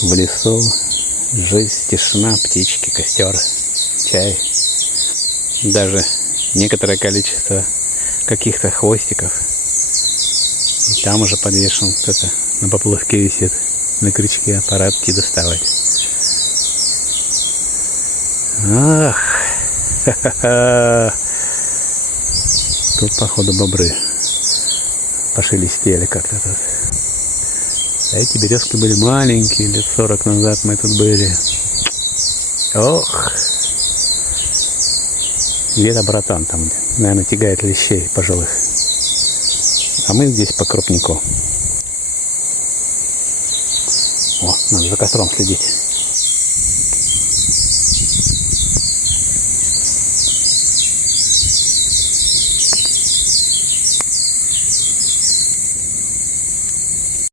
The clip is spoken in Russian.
В лесу жизнь, тишина, птички, костер, чай. Даже некоторое количество каких-то хвостиков. И там уже подвешен кто-то, на поплавке висит, на крючке, пора идти доставать. Ах, ха-ха-ха. Тут, походу, бобры пошелестели как-то тут. А эти березки были маленькие, лет 40 назад мы тут были. Ох. Где-то братан там, наверное, тягает лещей пожилых. А мы здесь по крупнику. О, надо за костром следить.